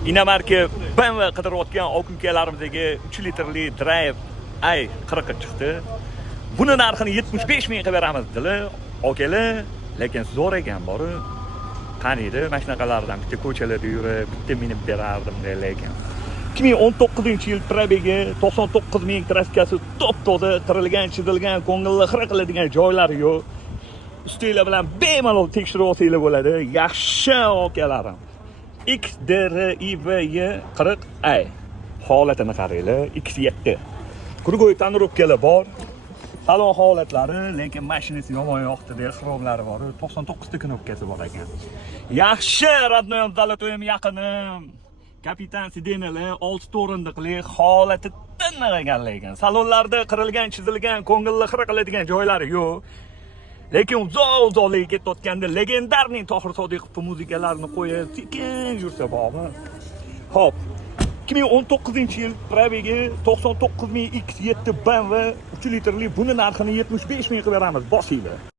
Inomarka BMW qidirayotgan aka-ukalarimizdagi 3 litrli Drive i 40 chiqdi. Buni narxini 75 ming qilib beramiz dedilar. Okalar, lekin zo'r ekan bori. Qani edi, mana shunaqalardan bitta ko'chalarda yurib, bitta minib berardim lekin. 2019-yil probegi 99 ming trafikasi top-toza, tirilgan, chizilgan, ko'ngilni xira qiladigan joylari yo'q. Ustinglar bilan bemalol tekshirib olsanglar bo'ladi. Yaxshi okalarim. XDRIVY 40i holatini qaranglar, X7. Krugoy tonirovkalar bor. Salon holatlari, lekin mashinasi yomon yoqdi, xromlari bor. 99 ta knopkasi bor ekan. Yaxshi, родной Zolotoyim yaqinim. Kapitan sidenalar 6 o'rindiqli, holati tinmagan lekin. Salonlarda qirilgan, chizilgan, ko'ngilni xira qiladigan joylari yo'q. Lekin uzoq-uzoqlarga ketayotganda legendarning Tohir Sodiqov muzikalarini qo'yib, sekin yursa bormi? Xo'p. 2019-yil probegi 99 ming X7 BMW 3 litrli, buni narxini 75 ming qilib beramiz. Bosinglar.